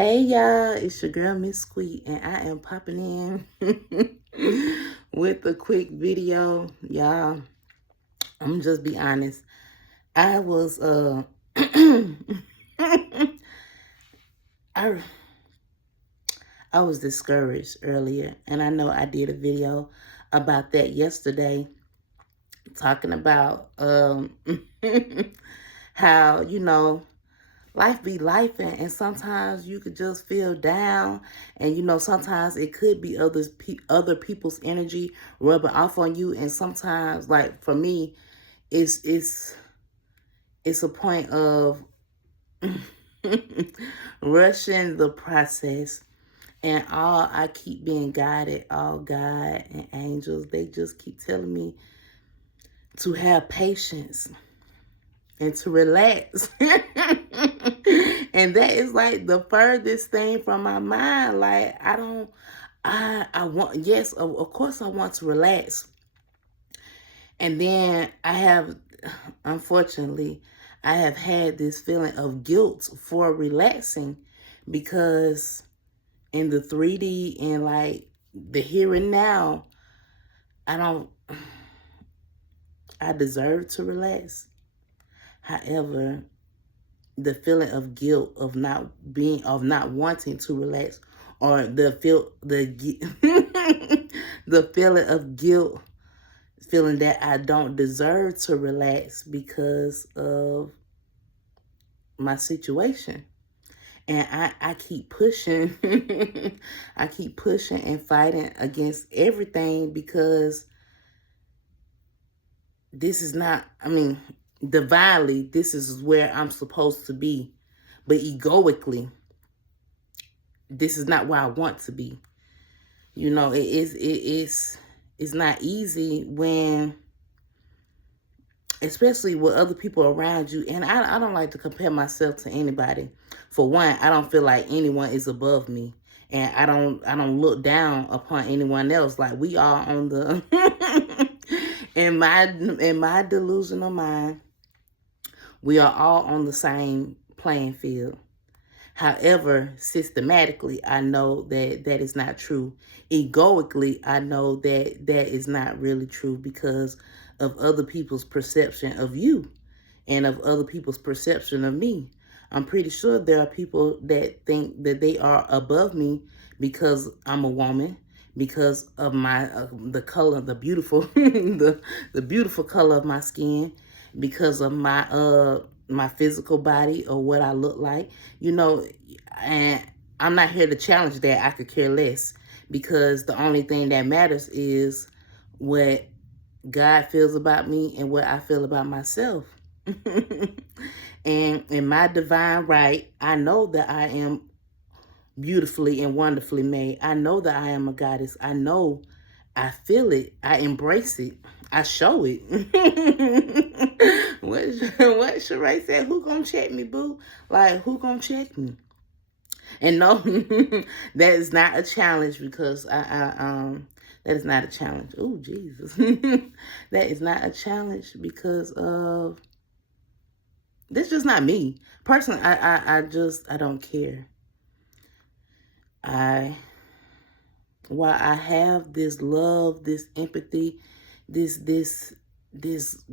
Hey y'all, it's your girl Miss Squeak, and I am popping in with a quick video. Y'all, I'm just be honest. I was I I was discouraged earlier, and I know I did a video about that yesterday, talking about how, life be life, and sometimes you could just feel down, and sometimes it could be other people's energy rubbing off on you, and sometimes, like for me, it's a point of rushing the process, and all I keep being guided, all God and angels, they just keep telling me to have patience and to relax. And that is like the furthest thing from my mind. Like, I want, yes, of course I want to relax. And then unfortunately, I have had this feeling of guilt for relaxing, because in the 3D and like the here and now, I don't, I deserve to relax. However, the feeling of guilt of not wanting to relax, or the the feeling of guilt, feeling that I don't deserve to relax because of my situation. And I keep pushing. I keep pushing and fighting against everything, because this is not, divinely, this is where I'm supposed to be. But egoically, this is not where I want to be. It's not easy when, especially with other people around you. And I don't like to compare myself to anybody. For one, I don't feel like anyone is above me. And I don't look down upon anyone else. Like, we are on the in my delusional mind, we are all on the same playing field. However, systematically, I know that that is not true. Egoically, I know that that is not really true, because of other people's perception of you and of other people's perception of me. I'm pretty sure there are people that think that they are above me because I'm a woman, because of my the color, the beautiful the beautiful color of my skin, because of my physical body, or what I look like, and I'm not here to challenge that. I could care less, because the only thing that matters is what God feels about me and what I feel about myself. And in my divine right, I know that I am beautifully and wonderfully made. I know that I am a goddess. I know, I feel it. I embrace it. I show it. what Sheree said, who gonna check me, boo? Like, who gonna check me? And no, that is not a challenge, because that is not a challenge. Oh, Jesus. That is not a challenge, because of, this just not me. Personally, I don't care. While I have this love, this empathy, this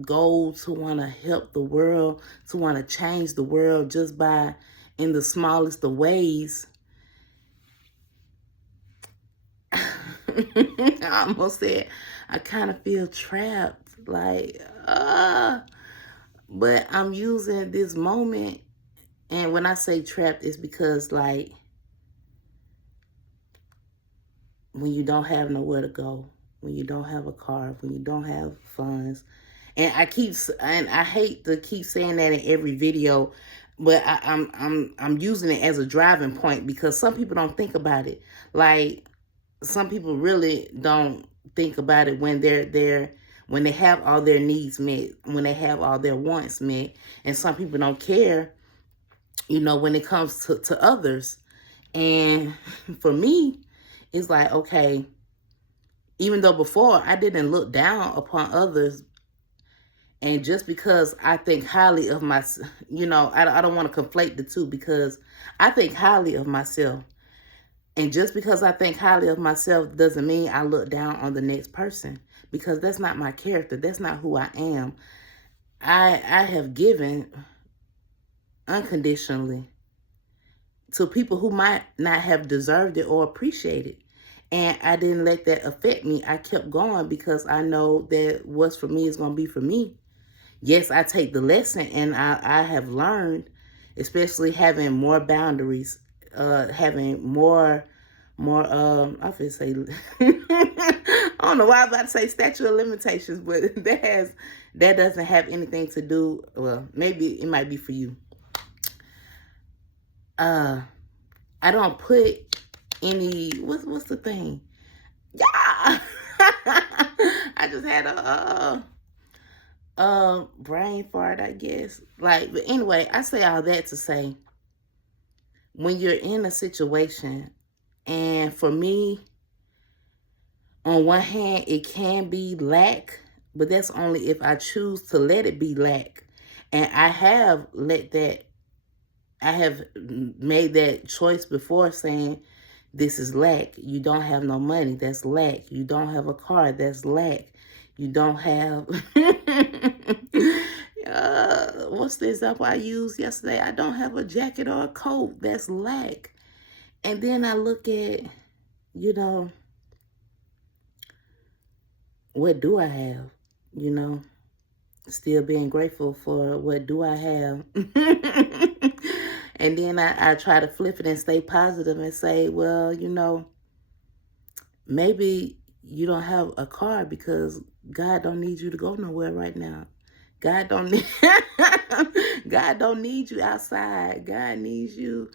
goal to want to help the world, to want to change the world just by, in the smallest of ways. I almost said, I kind of feel trapped, like, but I'm using this moment. And when I say trapped, it's because, like, when you don't have nowhere to go, when you don't have a car, when you don't have funds. And I hate to keep saying that in every video, but I'm using it as a driving point, because some people don't think about it. Like, some people really don't think about it when when they have all their needs met, when they have all their wants met. And some people don't care, when it comes to others. And for me, it's like, okay, even though before I didn't look down upon others, And just because I think highly of myself, I don't want to conflate the two, because I think highly of myself. And just because I think highly of myself doesn't mean I look down on the next person, because that's not my character. That's not who I am. I have given unconditionally to people who might not have deserved it or appreciated it. And I didn't let that affect me. I kept going because I know that what's for me is going to be for me. Yes, I take the lesson, and I have learned, especially having more boundaries, having more, I feel say, I don't know why I was about to say statute of limitations, but that doesn't have anything to do, well, maybe it might be for you. I don't put any, what's the thing? Yeah. I just had a brain fart, I guess. But anyway, I say all that to say, when you're in a situation, and for me, on one hand, it can be lack, but that's only if I choose to let it be lack. And I have made that choice before, saying, this is lack. You don't have no money. That's lack. You don't have a car. That's lack. You don't have... what's the example I used yesterday? I don't have a jacket or a coat. That's lack. And then I look at, what do I have? Still being grateful for what do I have. And then I try to flip it and stay positive and say, well, maybe you don't have a car because God don't need you to go nowhere right now. God don't need God don't need you outside. God needs you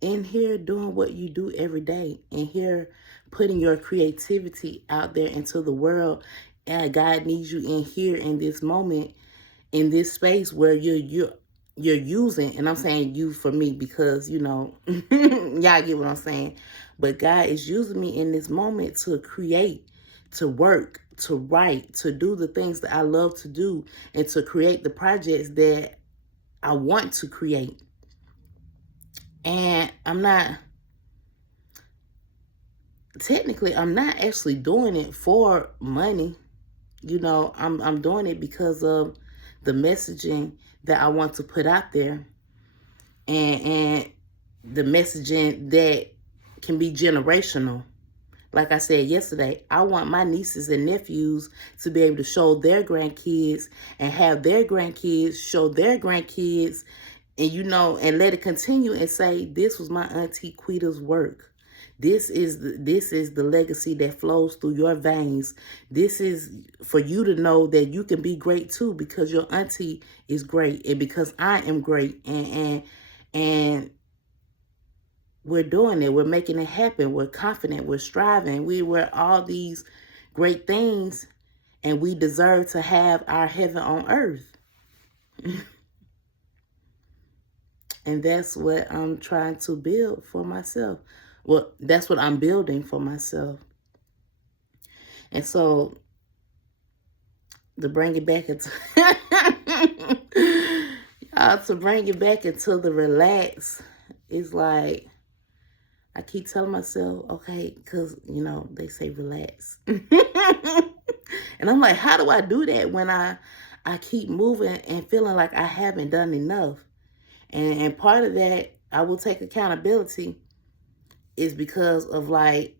in here doing what you do every day, in here putting your creativity out there into the world. And God needs you in here in this moment, in this space where you're using, and I'm saying you for me because, y'all get what I'm saying. But God is using me in this moment to create, to work, to write, to do the things that I love to do, and to create the projects that I want to create. And I'm not actually doing it for money. I'm doing it because of the messaging that I want to put out there, and the messaging that can be generational. Like I said yesterday, I want my nieces and nephews to be able to show their grandkids, and have their grandkids show their grandkids, and and let it continue and say, this was my Auntie Quitta's work. This is the legacy that flows through your veins. This is for you to know that you can be great too, because your auntie is great, and because I am great, and we're doing it. We're making it happen. We're confident. We're striving. We're all these great things, and we deserve to have our heaven on earth. And that's what I'm trying to build for myself. Well, that's what I'm building for myself. And so, to bring it back into the relax, it's like I keep telling myself, okay, because they say relax. And I'm like, how do I do that when I keep moving and feeling like I haven't done enough? And part of that, I will take accountability, is because of lack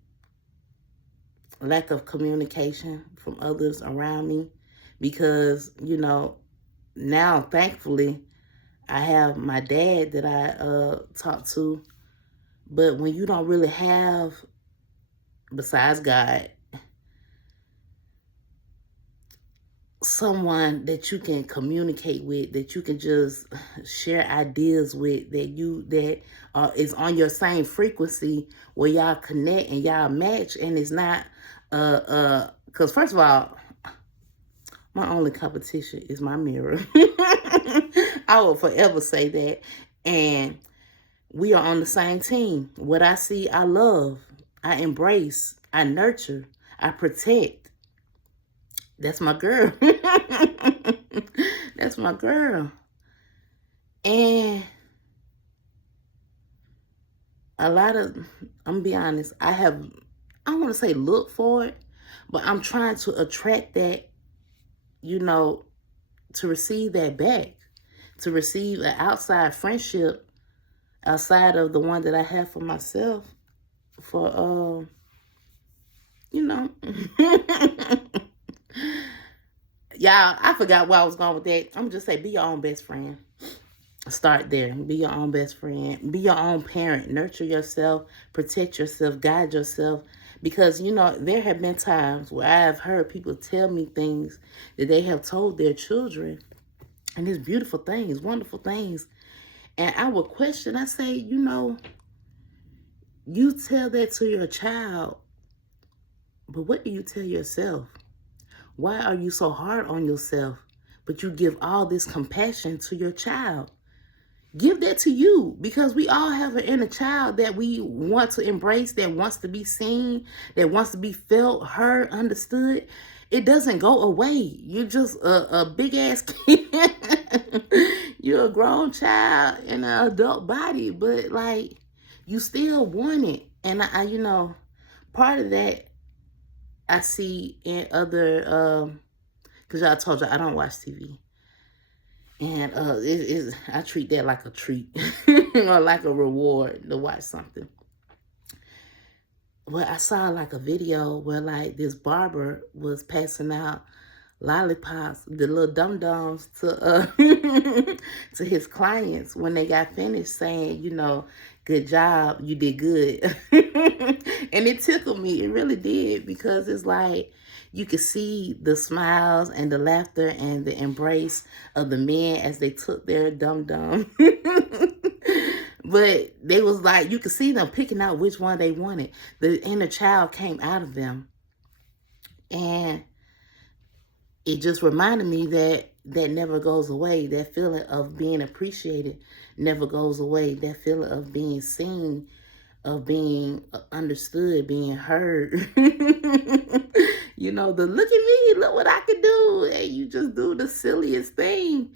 of communication from others around me. Because, now thankfully I have my dad that I talk to. But when you don't really have, besides God, someone that you can communicate with, that you can just share ideas with, that is on your same frequency, where y'all connect and y'all match, and it's not because first of all, my only competition is my mirror. I will forever say that. And we are on the same team. What I see, I love, I embrace, I nurture, I protect. That's my girl. That's my girl. And a lot of, I'm gonna be honest, I don't want to say look for it, but I'm trying to attract that, you know, to receive that back, to receive an outside friendship outside of the one that I have for myself, for, you know. Y'all, I forgot where I was going with that. I'm just say, be your own best friend. Start there. Be your own best friend. Be your own parent. Nurture yourself. Protect yourself. Guide yourself. Because, you know, there have been times where I have heard people tell me things that they have told their children. And it's beautiful things, wonderful things. And I would question, I say, you know, you tell that to your child, but what do you tell yourself? Why are you so hard on yourself, but you give all this compassion to your child? Give that to you, because we all have an inner child that we want to embrace, that wants to be seen, that wants to be felt, heard, understood. It doesn't go away. You're just a big ass kid. You're a grown child in an adult body, but like you still want it. And I you know, part of that I see in other, because I told you I don't watch TV. And I treat that like a treat or like a reward to watch something. Well, I saw like a video where like this barber was passing out lollipops, the little dum-dums to to his clients when they got finished, saying, you know, good job, you did good. And it tickled me. It really did, because it's like you could see the smiles and the laughter and the embrace of the men as they took their dum-dum. But they was like, you could see them picking out which one they wanted. The inner child came out of them. And it just reminded me that that never goes away. That feeling of being appreciated never goes away. That feeling of being seen, of being understood, being heard. You know, the look at me, look what I can do. And you just do the silliest thing.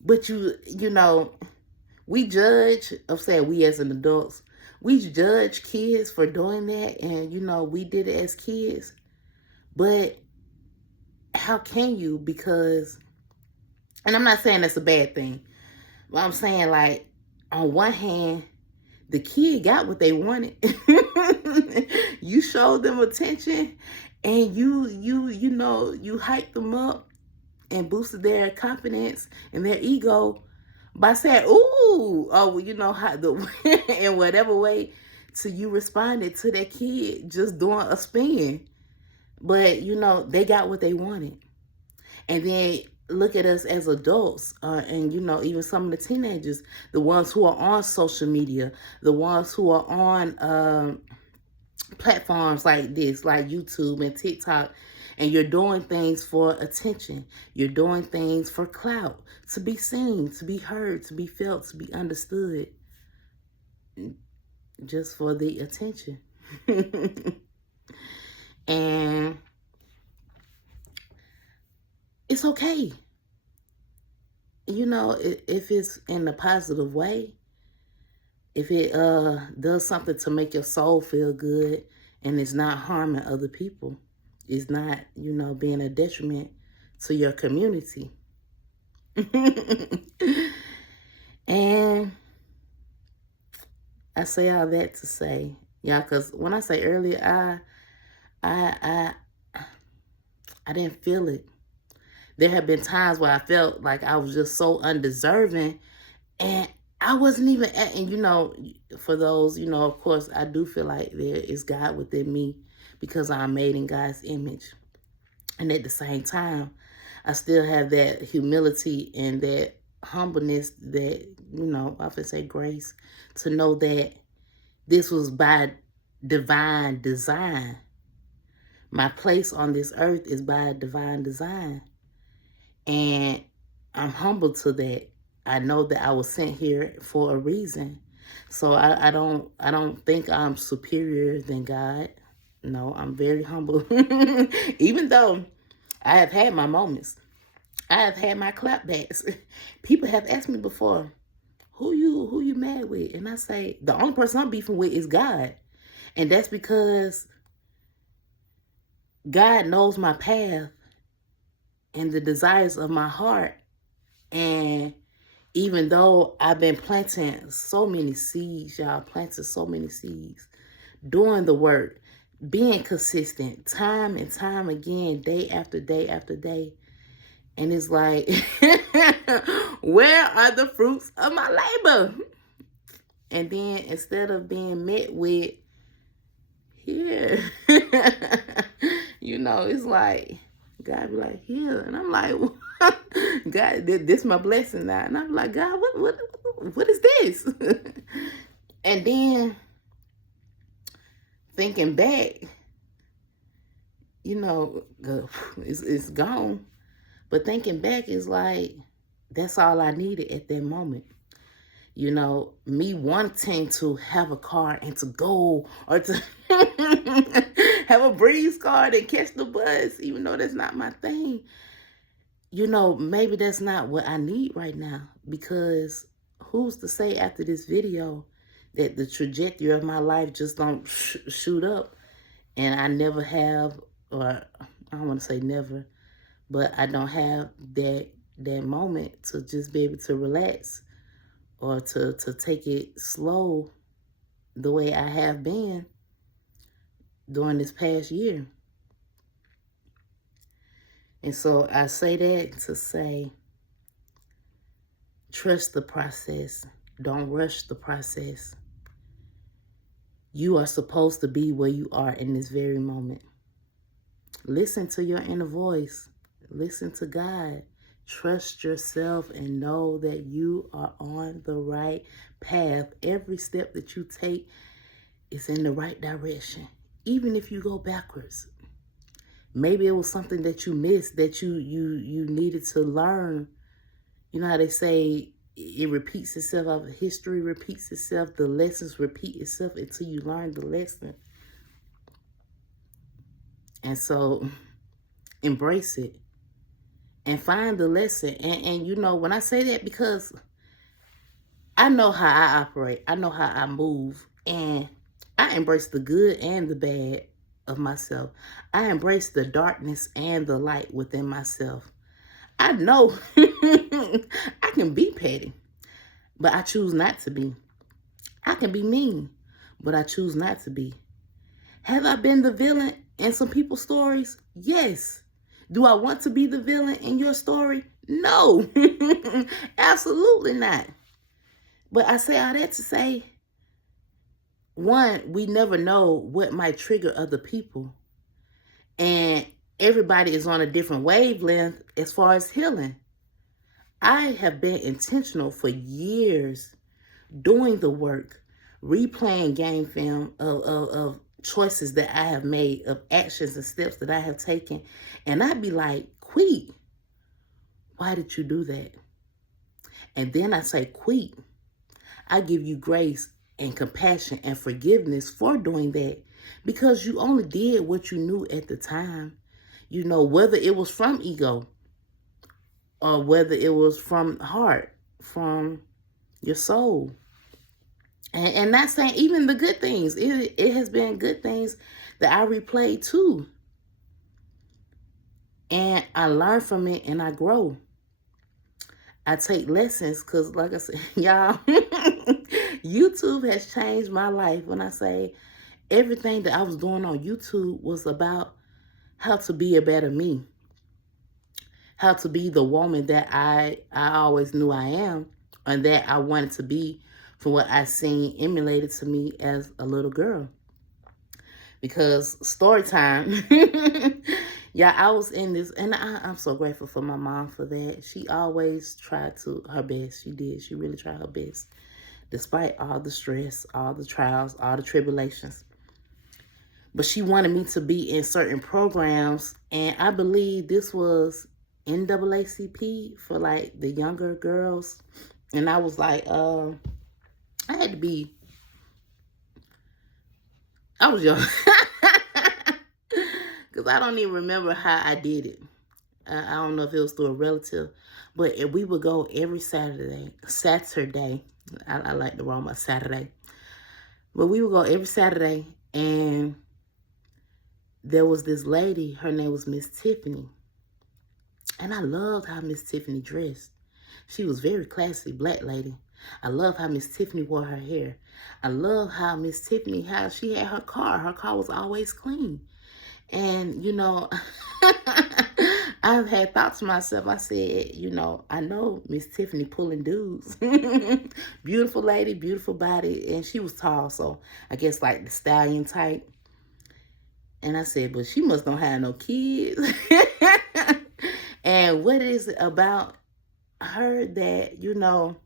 But you know, we judge, I'm saying we as an adults, we judge kids for doing that. And, you know, we did it as kids. But how can you? Because, and I'm not saying that's a bad thing, but I'm saying, like, on one hand, the kid got what they wanted. You showed them attention, and you know, you hyped them up and boosted their confidence and their ego by saying, ooh, oh, well, you know how in whatever way, so you responded to that kid just doing a spin. But, you know, they got what they wanted. And then look at us as adults, and, you know, even some of the teenagers, the ones who are on social media, the ones who are on platforms like this, like YouTube and TikTok, and you're doing things for attention. You're doing things for clout, to be seen, to be heard, to be felt, to be understood, just for the attention. And it's okay. You know, if it's in a positive way, if it does something to make your soul feel good and it's not harming other people, it's not, you know, being a detriment to your community. And I say all that to say, yeah, because when I say earlier, I didn't feel it. There have been times where I felt like I was just so undeserving, and I wasn't even and you know, for those, you know, of course, I do feel like there is God within me, because I'm made in God's image. And at the same time, I still have that humility and that humbleness, that, you know, I often say grace, to know that this was by divine design. My place on this earth is by divine design. And I'm humble to that. I know that I was sent here for a reason. So I don't think I'm superior than God. No, I'm very humble. Even though I have had my moments. I have had my clapbacks. People have asked me before, who you mad with? And I say, the only person I'm beefing with is God. And that's because God knows my path and the desires of my heart. And even though I've been planting so many seeds, y'all, planting so many seeds, doing the work, being consistent, time and time again, day after day after day. And it's like, where are the fruits of my labor? And then instead of being met with, here, it's like, God be like, here. And I'm like, God, this my blessing now. And I'm like, God, what is this? And then thinking back, it's gone. But thinking back is like, that's all I needed at that moment. Me wanting to have a car and to go or to have a breeze car and catch the bus, even though that's not my thing. Maybe that's not what I need right now, because who's to say after this video that the trajectory of my life just don't shoot up and I never have, or I don't want to say never, but I don't have that moment to just be able to relax or to take it slow the way I have been during this past year. And so I say that to say, trust the process. Don't rush the process. You are supposed to be where you are in this very moment. Listen to your inner voice. Listen to God. Trust yourself and know that you are on the right path. Every step that you take is in the right direction. Even if you go backwards. Maybe it was something that you missed that you needed to learn. You know how they say it repeats itself, history repeats itself, the lessons repeat itself until you learn the lesson. And so embrace it and find the lesson. And when I say that, because I know how I operate, I know how I move, and I embrace the good and the bad of myself. I embrace the darkness and the light within myself. I know I can be petty, but I choose not to be. I can be mean, but I choose not to be. Have I been the villain in some people's stories? Yes. Do I want to be the villain in your story? No. Absolutely not. But I say all that to say, one, we never know what might trigger other people. And everybody is on a different wavelength as far as healing. I have been intentional for years doing the work, replaying game film of choices that I have made, of actions and steps that I have taken. And I'd be like, Quit, why did you do that? And then I say, Quit, I give you grace and compassion and forgiveness for doing that, because you only did what you knew at the time. Whether it was from ego or whether it was from heart, from your soul. And not saying even the good things. It has been good things that I replayed too. And I learn from it and I grow. I take lessons because, like I said, y'all, YouTube has changed my life. When I say everything that I was doing on YouTube was about how to be a better me. How to be the woman that I always knew I am, and that I wanted to be from what I seen emulated to me as a little girl. Because story time, yeah, I was in this, and I'm so grateful for my mom for that. She always tried her best. She did. She really tried her best, despite all the stress, all the trials, all the tribulations. But she wanted me to be in certain programs, and I believe this was NAACP for like the younger girls. And I was like, I was young. Because I don't even remember how I did it. I don't know if it was through a relative, but we would go every Saturday. I like the wrong about Saturday. But we would go every Saturday, and there was this lady, her name was Miss Tiffany. And I loved how Miss Tiffany dressed. She was very classy, black lady. I love how Miss Tiffany wore her hair. I love how Miss Tiffany, how she had her car. Her car was always clean. And, you know, I've had thoughts to myself. I said, you know, I know Miss Tiffany pulling dudes. Beautiful lady, beautiful body. And she was tall, so I guess like the stallion type. And I said, but she must don't have no kids. And what is it about her that, you know,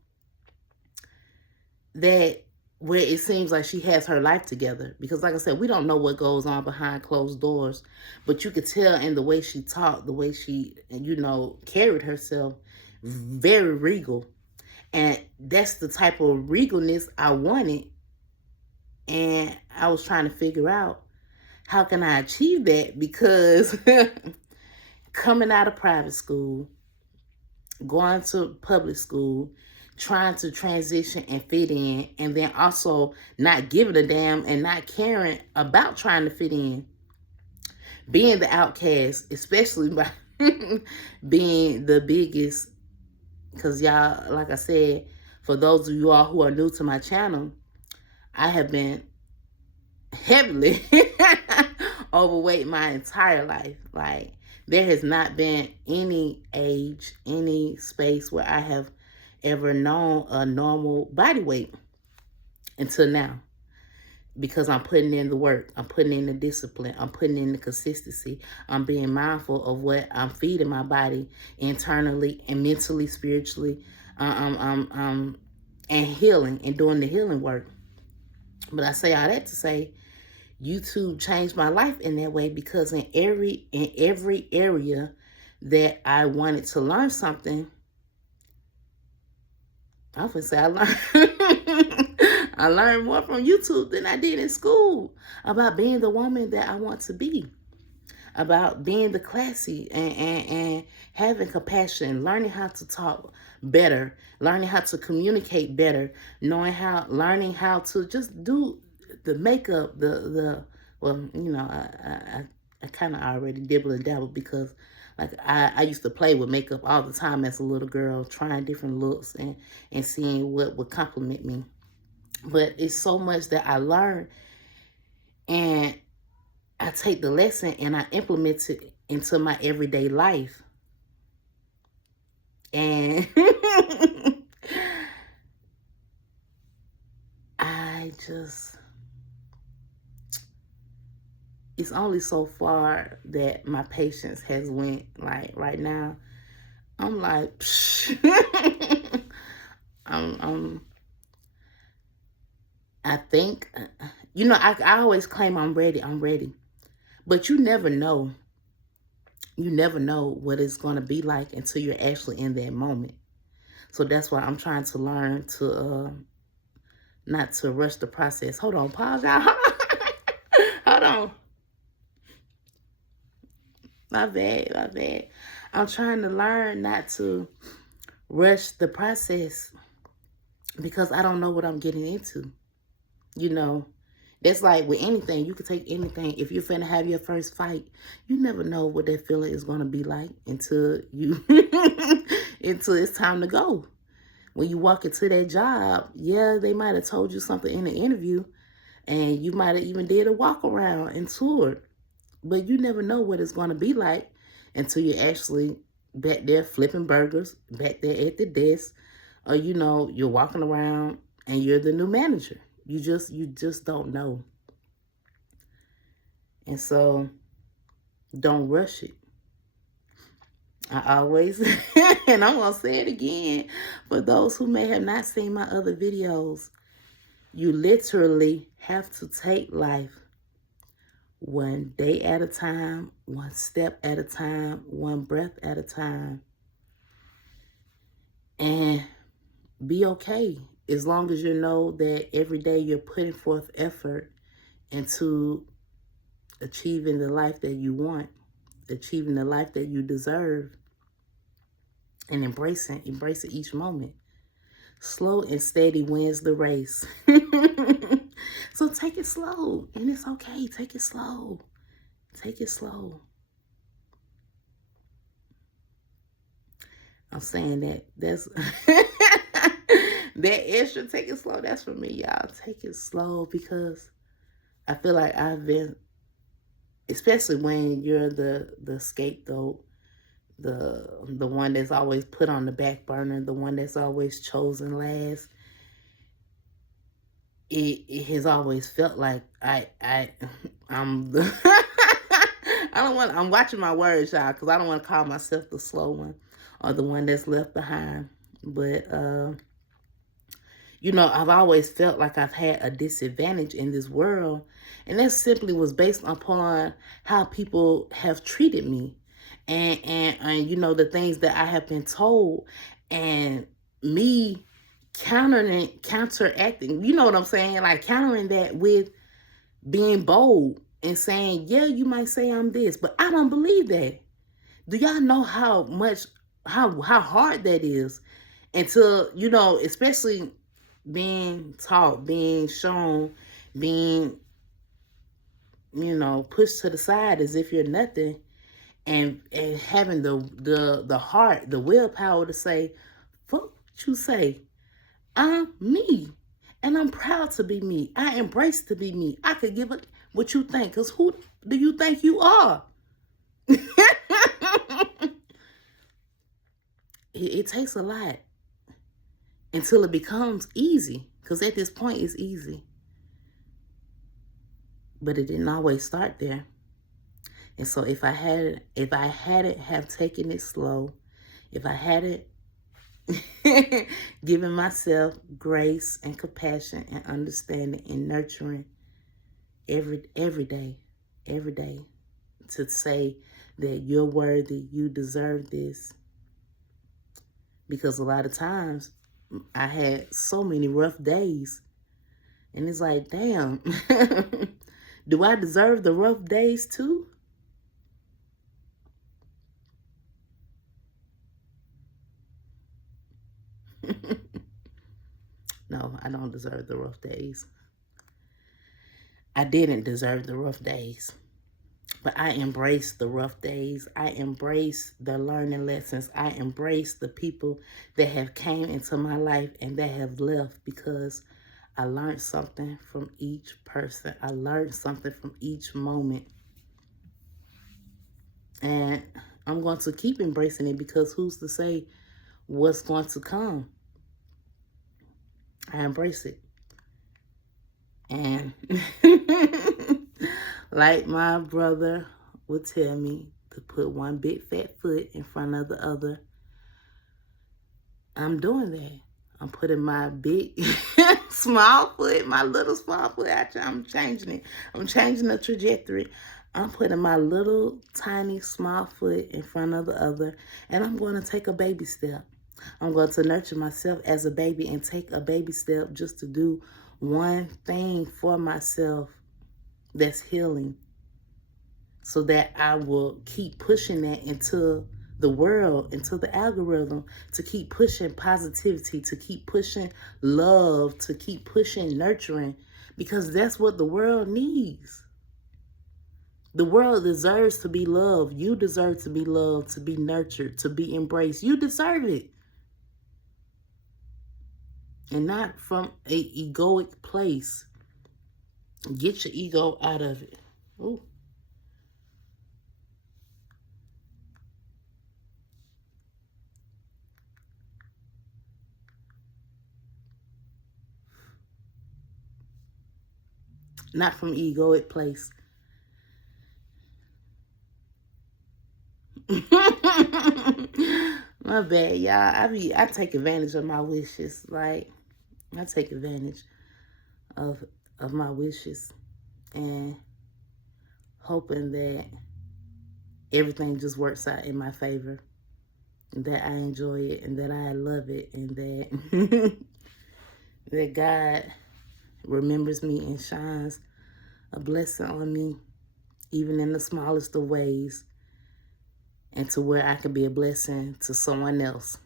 that where it seems like she has her life together? Because like I said, we don't know what goes on behind closed doors, but you could tell in the way she talked, the way she, you know, carried herself, very regal. And that's the type of regalness I wanted. And I was trying to figure out, how can I achieve that? Because coming out of private school, going to public school, trying to transition and fit in, and then also not giving a damn and not caring about trying to fit in, being the outcast, especially by being the biggest. Because y'all, like I said, for those of you all who are new to my channel, I have been heavily overweight my entire life. Like, there has not been any age, any space where I have ever known a normal body weight until now. Because I'm putting in the work. I'm putting in the discipline. I'm putting in the consistency. I'm being mindful of what I'm feeding my body internally and mentally, spiritually, and healing and doing the healing work. But I say all that to say, YouTube changed my life in that way, because in every area that I wanted to learn something, I would say I learned I learned more from YouTube than I did in school about being the woman that I want to be, about being the classy and having compassion, learning how to talk better, learning how to communicate better, learning how to just do the makeup, well, you know, I kind of already dibble and dabble, because like I used to play with makeup all the time as a little girl, trying different looks and seeing what would compliment me. But it's so much that I learned, and I take the lesson and I implement it into my everyday life. And it's only so far that my patience has went. Like right now, I'm like, I think, you know, I always claim I'm ready. But you never know. You never know what it's going to be like until you're actually in that moment. So that's why I'm trying to learn to, not to rush the process. Hold on, pause y'all. Hold on. My bad. I'm trying to learn not to rush the process, because I don't know what I'm getting into. You know, that's like with anything. You could take anything. If you're finna have your first fight, you never know what that feeling is going to be like until it's time to go. When you walk into that job, yeah, they might have told you something in the interview, and you might have even did a walk around and toured. But you never know what it's going to be like until you're actually back there flipping burgers, back there at the desk, or, you know, you're walking around and you're the new manager. You just don't know. And so don't rush it. I always, and I'm going to say it again, for those who may have not seen my other videos, you literally have to take life one day at a time, one step at a time, one breath at a time. And be okay, as long as you know that every day you're putting forth effort into achieving the life that you want. achieving the life that you deserve, and embracing each moment. Slow and steady wins the race. So take it slow, and it's okay. Take it slow. Take it slow. I'm saying that's that extra take it slow. That's for me, y'all. Take it slow, because I feel like I've been, especially when you're the scapegoat, the one that's always put on the back burner, the one that's always chosen last. It has always felt like I'm the I'm watching my words, y'all, because I don't want to call myself the slow one or the one that's left behind. But I've always felt like I've had a disadvantage in this world, and that simply was based upon how people have treated me, and the things that I have been told, and me counteracting, you know what I'm saying? Like countering that with being bold and saying, yeah, you might say I'm this, but I don't believe that. Do y'all know how hard that is? Until, especially being taught, being shown, being, pushed to the side as if you're nothing, and having the heart, the willpower to say, fuck what you say. I'm me, and I'm proud to be me. I embrace to be me. I could give it what you think, because who do you think you are? It takes a lot until it becomes easy, because at this point it's easy. But it didn't always start there. And so if I hadn't have taken it slow, if I hadn't given myself grace and compassion and understanding and nurturing every day, to say that you're worthy, you deserve this. Because a lot of times I had so many rough days, and it's like, damn, do I deserve the rough days too? No, I don't deserve the rough days. I didn't deserve the rough days. But I embrace the rough days. I embrace the learning lessons. I embrace the people that have came into my life and that have left, because I learned something from each person. I learned something from each moment. And I'm going to keep embracing it, because who's to say what's going to come? I embrace it. And like my brother would tell me, to put one big fat foot in front of the other, I'm doing that. I'm putting my big small foot, my little small foot, I'm changing it. I'm changing the trajectory. I'm putting my little tiny small foot in front of the other, and I'm going to take a baby step. I'm going to nurture myself as a baby and take a baby step just to do one thing for myself that's healing, so that I will keep pushing that into the world, into the algorithm, to keep pushing positivity, to keep pushing love, to keep pushing nurturing, because that's what the world needs. The world deserves to be loved. You deserve to be loved, to be nurtured, to be embraced. You deserve it. And not from an egoic place. Get your ego out of it. Ooh. Not from egoic place. My bad, y'all. I take advantage of my wishes. Like, I take advantage of my wishes, and hoping that everything just works out in my favor, and that I enjoy it, and that I love it, and that that God remembers me and shines a blessing on me, even in the smallest of ways. and to where I can be a blessing to someone else.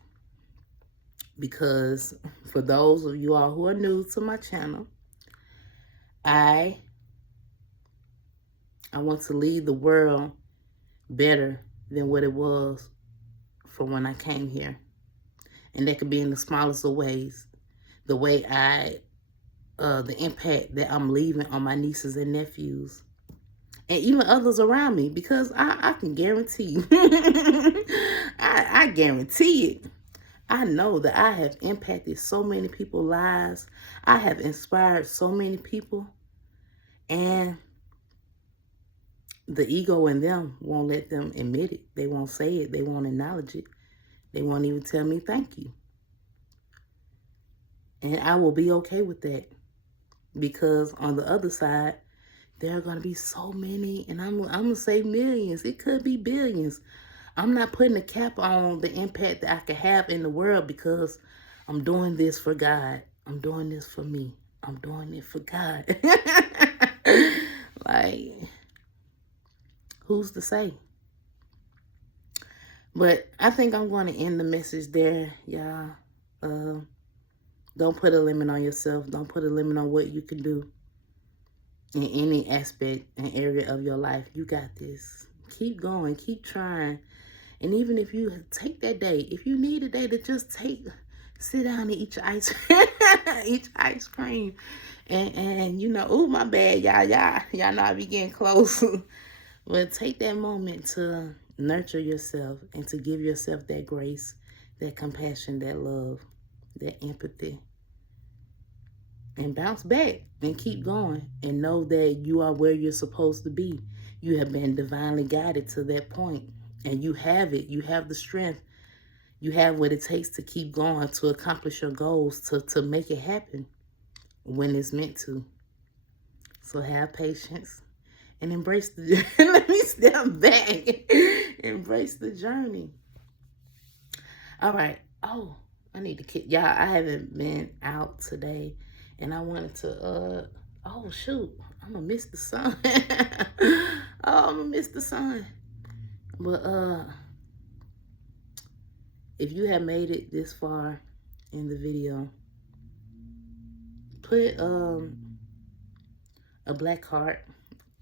Because for those of you all who are new to my channel, I want to leave the world better than what it was from when I came here. And that could be in the smallest of ways. The way the impact that I'm leaving on my nieces and nephews. And even others around me. Because I can guarantee. I guarantee it. I know that I have impacted so many people's lives. I have inspired so many people. And the ego in them won't let them admit it. They won't say it. They won't acknowledge it. They won't even tell me thank you. And I will be okay with that. Because on the other side, there are going to be so many. And I'm going to say millions. It could be billions. I'm not putting a cap on the impact that I can have in the world because I'm doing this for God. I'm doing this for me. I'm doing it for God. Like, who's to say? But I think I'm going to end the message there, y'all. Don't put a limit on yourself. Don't put a limit on what you can do in any aspect and area of your life. You got this. Keep going. Keep trying. And even if you take that day, if you need a day to just sit down and eat your ice cream. And you know, oh, my bad, y'all know I be getting close. But take that moment to nurture yourself and to give yourself that grace, that compassion, that love, that empathy. And bounce back and keep going and know that you are where you're supposed to be. You have been divinely guided to that point. And you have it. You have the strength. You have what it takes to keep going, to accomplish your goals, to make it happen when it's meant to. So have patience and embrace the let me step back. Embrace the journey. All right. Oh, I need to kick y'all. I haven't been out today, and I wanted to oh shoot, I'm gonna miss the sun. I'm gonna miss the sun. But if you have made it this far in the video, put a black heart.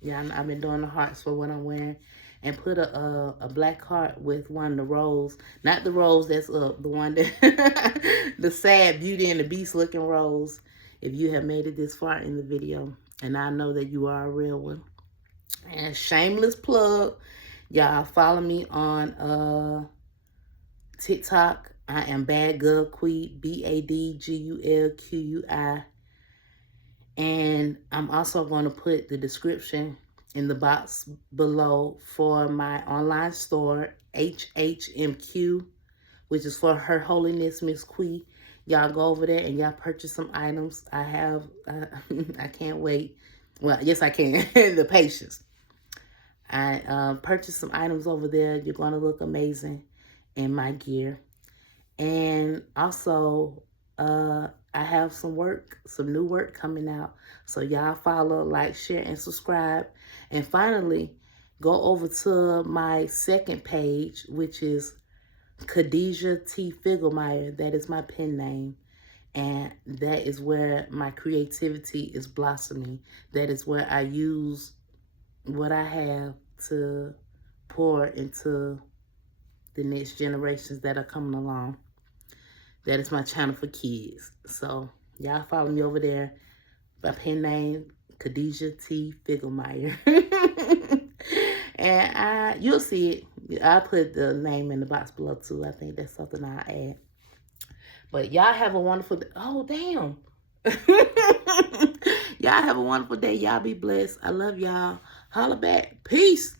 Yeah, I've been doing the hearts for what I'm wearing. And put a black heart with one of the rose. Not the rose that's up. The one that, the sad Beauty and the Beast looking rose. If you have made it this far in the video. And I know that you are a real one. And shameless plug. Y'all follow me on TikTok. I am Badgulqui, BADGULQUI. And I'm also going to put the description in the box below for my online store, HHMQ, which is for Her Holiness Miss Qui. Y'all go over there and y'all purchase some items. I have, I can't wait. Well, yes, I can. The patience. I purchased some items over there. You're going to look amazing in my gear. And also, I have some new work coming out. So y'all follow, like, share, and subscribe. And finally, go over to my second page, which is Khadijah T. Figglemeyer. That is my pen name. And that is where my creativity is blossoming. That is where I use what I have to pour into the next generations that are coming along. That is my channel for kids. So y'all follow me over there. My pen name, Khadijah T. Figglemeyer. And you'll see it. I'll put the name in the box below too. I think that's something I'll add. But y'all have a wonderful day. Oh, damn. Y'all have a wonderful day. Y'all be blessed. I love y'all. Holla back. Peace.